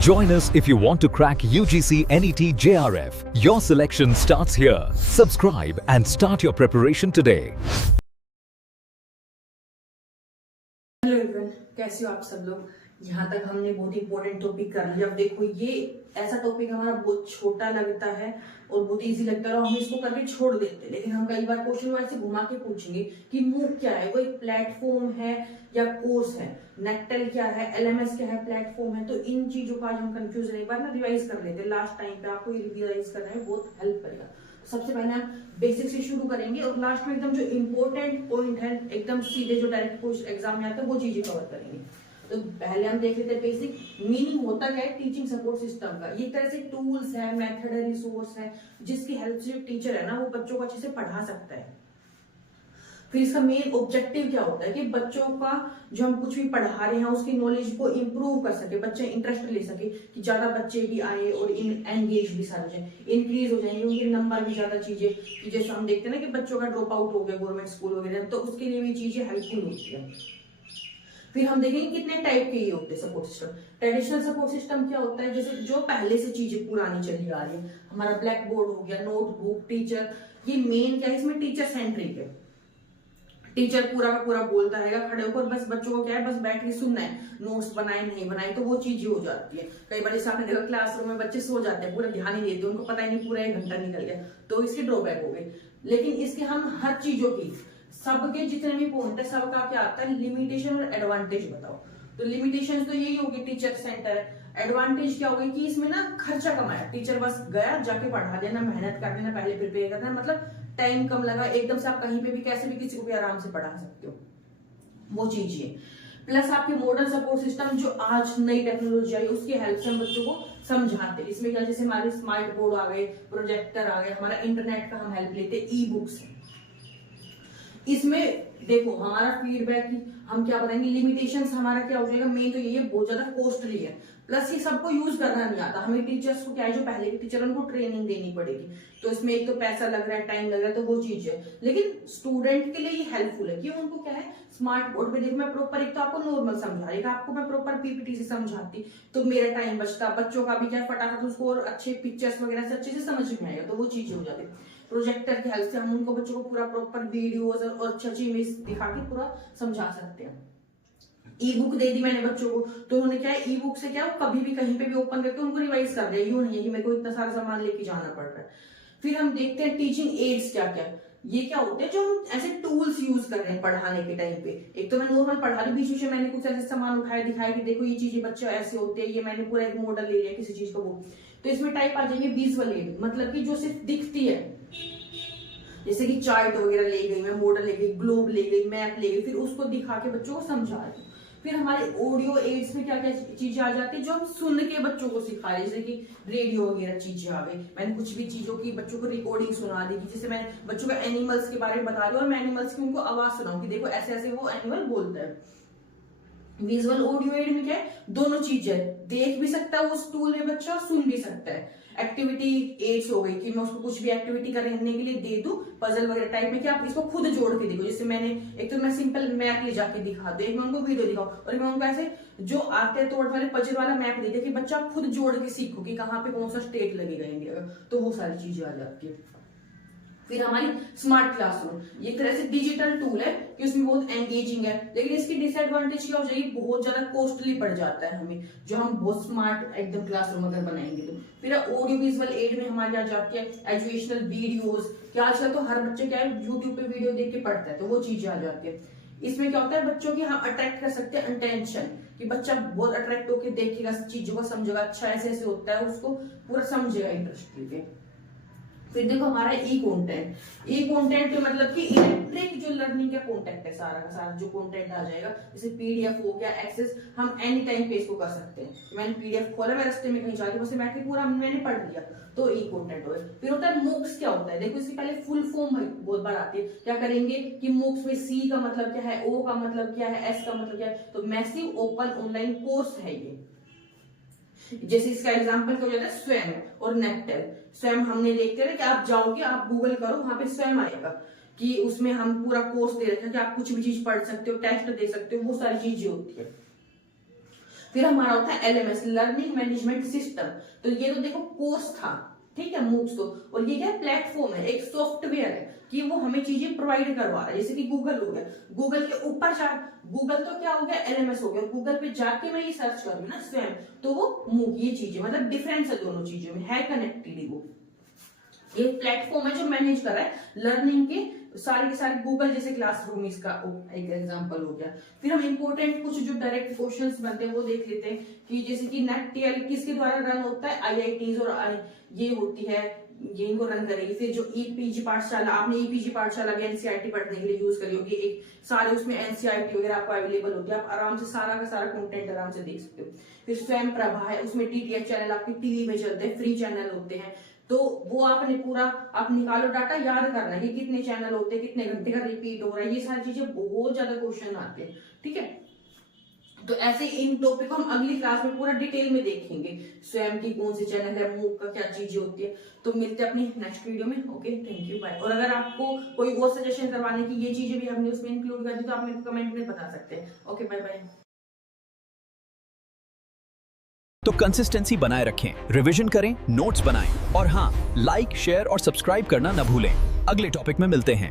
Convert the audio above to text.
Join us if you want to crack UGC NET JRF. Your selection starts here. Subscribe and start your preparation today. Hello everyone, कैसे हो आप सब लोग। यहाँ तक हमने बहुत इंपॉर्टेंट टॉपिक कर लिया। अब देखो, ये ऐसा टॉपिक हमारा बहुत छोटा लगता है और बहुत इजी लगता है और हम इसको करके छोड़ देते हैं, लेकिन हम कई बार क्वेश्चन ऐसे घुमा के पूछेंगे कि मूक क्या है, वो एक प्लेटफॉर्म है या कोर्स है, नेक्टल क्या है, एलएमएस क्या है, प्लेटफॉर्म है। तो इन चीजों का आज हम कंफ्यूजन एक बार ना रिवाइज कर लेते हैं। लास्ट टाइम पे आपको ये रिवाइज करने में बहुत हेल्प करेगा। सबसे पहले हम बेसिक से शुरू करेंगे और लास्ट में एकदम जो इंपॉर्टेंट पॉइंट है, एकदम सीधे जो डायरेक्ट क्वेश्चन एग्जाम में आता है, वो चीजें कवर करेंगे। तो पहले हम देख लेते हैं बेसिक मीनिंग होता क्या है टीचिंग सपोर्ट सिस्टम का। ये तरह से टूल्स है, मेथड है, रिसोर्स है, जिसकी हेल्प से टीचर है ना वो बच्चों को अच्छे से पढ़ा सकता है। फिर इसका मेन ऑब्जेक्टिव क्या होता है कि बच्चों का जो हम कुछ भी पढ़ा रहे हैं उसकी नॉलेज को इंप्रूव कर सके, बच्चे इंटरेस्ट ले सके, कि ज्यादा बच्चे भी आए और एंगेज भी सारे हो जाए, इंक्रीज हो जाएंगे उनके नंबर भी ज्यादा चीजें। कि जैसे हम देखते हैं ना कि बच्चों का ड्रॉप आउट हो गया गवर्नमेंट स्कूल वगैरह, तो उसके लिए भी चीजें हेल्पफुल होती है। फिर हम देखेंगे कितने टाइप के ये होते हैं support system. Traditional support system क्या होता है, जैसे जो पहले से चीजें पुरानी चली आ रही है, हमारा ब्लैक बोर्ड हो गया, नोटबुक, टीचर। ये मेन क्या है, इसमें टीचर सेंट्रिक है। टीचर पूरा का पूरा बोलता रहेगा खड़े होकर, बस बच्चों को क्या है, बस बैठ के सुनना है, नोट्स बनाए नहीं बनाए, तो वो चीजें हो जाती है। कई बार जैसे आपने देखा क्लासरूम में बच्चे सो जाते हैं, पूरा ध्यान नहीं देते, उनको पता ही नहीं पूरा 1 घंटा निकल गया, तो इसके ड्रॉबैक हो गए। लेकिन इसके हम हर चीजों की, सबके जितने भी पॉइंट है, सबका क्या आता है, लिमिटेशन और एडवांटेज बताओ। तो लिमिटेशन तो यही होगी टीचर सेंटर है। एडवांटेज क्या होगी कि इसमें ना खर्चा कम आया, टीचर बस गया जाके पढ़ा देना, मेहनत कर देना, पहले प्रिपेयर करना, मतलब टाइम कम लगा, एकदम से आप कहीं पे भी कैसे भी किसी को भी आराम से पढ़ा सकते हो, वो चीज है। प्लस आपके मॉडर्न सपोर्ट सिस्टम जो आज नई टेक्नोलॉजी आई उसकी हेल्प से हम बच्चों को समझाते हैं। इसमें क्या, जैसे हमारे स्मार्ट बोर्ड आ गए, प्रोजेक्टर आ गए, हमारा इंटरनेट का हम हेल्प लेते, ई बुक्स। इसमें देखो हमारा फीडबैक, हम क्या बताएंगे, लिमिटेशंस हमारा क्या हो जाएगा, मेन तो यही है, बहुत ज्यादा कॉस्टली है। प्लस ये सबको यूज करना नहीं आता, हमें टीचर्स को क्या है, जो पहले के टीचर उनको ट्रेनिंग देनी पड़ेगी, तो इसमें एक तो पैसा लग रहा है, टाइम लग रहा है, तो वो चीज है। लेकिन स्टूडेंट के लिए ये हेल्पफुल है कि उनको क्या है, स्मार्ट बोर्ड पे देखो मैं प्रॉपर, एक तो आपको नॉर्मल समझा रही, आपको मैं प्रॉपर पीपीटी से समझाती, तो मेरा टाइम बचता, बच्चों का भी क्या फटाफट उसको और अच्छे पिक्चर्स वगैरह से अच्छे से समझ में आएगा, तो वो चीजें हो जाती है। प्रोजेक्टर की हेल्प से हम उनको बच्चों को पूरा प्रॉपर वीडियोस और अच्छी अच्छी इमेज दिखा के पूरा समझा सकते हैं। ई बुक दे दी मैंने बच्चों को, तो उन्होंने क्या है, ई बुक से क्या कभी भी कहीं पे भी ओपन करके उनको रिवाइज कर दिया, यूं नहीं है कि मेरे को इतना सारा सामान लेके जाना पड़ रहा है। फिर हम देखते हैं टीचिंग एड्स क्या क्या, ये क्या होते हैं जो हम ऐसे टूल्स यूज कर रहे हैं पढ़ाने के टाइम पे। एक तो मैं नॉर्मल पढ़ा रही, बीच में मैंने कुछ ऐसे सामान उठाया, दिखाया कि देखो ये चीजें बच्चे ऐसे होते हैं, ये मैंने पूरा एक मॉडल ले लिया किसी चीज का, वो तो इसमें टाइप आ जाएंगे विजुअल एड, मतलब कि जो सिर्फ दिखती है, जैसे कि चार्ट वगैरह ले गई मैं, मॉडल ले गई, ग्लोब ले गई, मैप ले गई, फिर उसको दिखा के बच्चों को समझा रही हूँ। फिर हमारे ऑडियो एड्स में क्या क्या चीजें आ जाती है जो हम सुन के बच्चों को सिखा रहे हैं, जैसे कि रेडियो वगैरह चीजें आ गई, मैंने कुछ भी चीजों की बच्चों को रिकॉर्डिंग सुना दी, जैसे मैंने बच्चों को एनिमल्स के बारे में बता रही हूँ और मैं एनिमल्स की उनको आवाज सुनाऊँ कि देखो ऐसे ऐसे वो एनिमल बोलता है। विजुअल ऑडियो एड में क्या है, दोनों चीजें, देख भी सकता है उस टूल में बच्चा, सुन भी सकता है। एक्टिविटी एड्स हो गई कि मैं उसको कुछ भी एक्टिविटी करने के लिए दे दूं, पजल वगैरह टाइप में, कि आप इसको खुद जोड़ के देखो। जैसे मैंने एक तो मैं सिंपल मैप ले जाके दिखा दो, एक मैं उनको वीडियो दिखाऊं, और मैं उनको ऐसे जो आते हैं तोड़ वाले पजल वाला मैप दे दे कि बच्चा खुद जोड़ के सीखो कि कहाँ पे कौन सा स्टेट लगेगा इंडिया का, तो वो सारी चीजें आ जाती है। फिर हमारी स्मार्ट क्लासरूम, ये तरह से डिजिटल टूल है कि उसमें बहुत एंगेजिंग है, लेकिन इसकी डिसएडवांटेज क्या हो जाएगी, बहुत ज्यादा कॉस्टली पड़ जाता है हमें, जो हम बहुत स्मार्ट एकदम क्लासरूम अगर बनाएंगे तो। फिर ऑडियो विजुअल एड में हमारी आ जाती है एजुकेशनल वीडियोस, कि आजकल तो हर बच्चे क्या है यूट्यूब पे वीडियो देख के पढ़ता है, तो वो चीजें आ जाती है। इसमें क्या होता है, बच्चों की हम अट्रैक्ट कर सकते हैं अटेंशन, कि बच्चा बहुत अट्रैक्ट होकर देखेगा, चीजों को समझेगा, अच्छा ऐसे ऐसे होता है, उसको पूरा समझेगा इंटरेस्ट लेके। फिर देखो हमारा ई कंटेंट, ई कंटेंट मतलब कि इलेक्ट्रिक जो लर्निंग का कंटेंट है, सारा का सारा जो कंटेंट आ जाएगा, जैसे पीडीएफ हो गया, एक्सेस हम एनी टाइम पे इसको कर सकते हैं। मैंने पीडीएफ खोला, मैं रास्ते में कहीं जा रही हूँ, बैठ के पूरा मैंने पढ़ लिया, तो ई कंटेंट हो गया। फिर होता है मूक्स, क्या होता है, देखो इसकी पहले फुल फॉर्म बहुत बार आती है, क्या करेंगे कि मूक्स में सी का मतलब क्या है, ओ का मतलब क्या है, एस का मतलब क्या है, तो मैसिव ओपन ऑनलाइन कोर्स है ये। जैसे इसका एग्जांपल क्या हो जाता है, स्वयं और नेक्टल। स्वयं हमने देखते हैं कि आप जाओगे, आप गूगल करो, वहां पे स्वयं आएगा, कि उसमें हम पूरा कोर्स दे रखे हैं कि आप कुछ भी चीज पढ़ सकते हो, टेस्ट दे सकते हो, वो सारी चीजें होती है। फिर हमारा होता है LMS, लर्निंग मैनेजमेंट सिस्टम। तो ये तो देखो कोर्स था, ठीक है, मूक्स तो, और ये क्या है, प्लेटफॉर्म है, एक सॉफ्टवेयर है कि वो हमें चीजें प्रोवाइड करवा रहा है। जैसे कि गूगल हो गया, गूगल के ऊपर जा, गूगल तो क्या हो गया, LMS हो गया, गूगल पे जाके मैं ये सर्च करूँ ना स्वयं, तो वो मूक, ये चीजें मतलब डिफरेंस है दोनों चीजों में, है कनेक्टेड। वो ये प्लेटफॉर्म है जो मैनेज कर रहा है लर्निंग के सारे गूगल जैसे क्लासरूम इसका एक एग्जांपल हो गया। फिर हम इंपॉर्टेंट कुछ जो डायरेक्ट क्वेश्चंस बनते हैं वो देख लेते हैं कि जैसे कि नेट टीएल किसके द्वारा रन होता है, IITs और ये होती है, ये इनको रन करेगी। फिर जो EPG पाठशाला, आपने EPG पाठशाला भी NCERT पढ़ने के लिए यूज करी होगी, एक सारे उसमें NCERT वगैरह आपको अवेलेबल होती है, आप आराम से सारा का सारा कंटेंट आराम से देख सकते हो। फिर स्वयं प्रभा है, उसमें DTH चैनल आपकी टीवी में चलते हैं, फ्री चैनल होते हैं, तो वो आपने पूरा आप निकालो डाटा, याद करना है कि कितने चैनल होते हैं, कितने घंटे का रिपीट हो रहा है, ये सारी चीजें बहुत ज्यादा क्वेश्चन आते हैं, ठीक है। तो ऐसे इन टॉपिक को हम अगली क्लास में पूरा डिटेल में देखेंगे, स्वयं की कौन सी चैनल है, मूक का क्या चीजें होती है। तो मिलते हैं अपनी नेक्स्ट वीडियो में। Okay, thank you, bye. और अगर आपको कोई और सजेशन करवाने की, ये चीजें भी हमने उसमें इंक्लूड कर दी, तो आप मेरे को कमेंट में बता सकते हैं। Okay, bye bye. तो कंसिस्टेंसी बनाए रखें, रिवीजन करें, नोट्स बनाएं और हाँ, लाइक, शेयर और सब्सक्राइब करना न भूलें। अगले टॉपिक में मिलते हैं।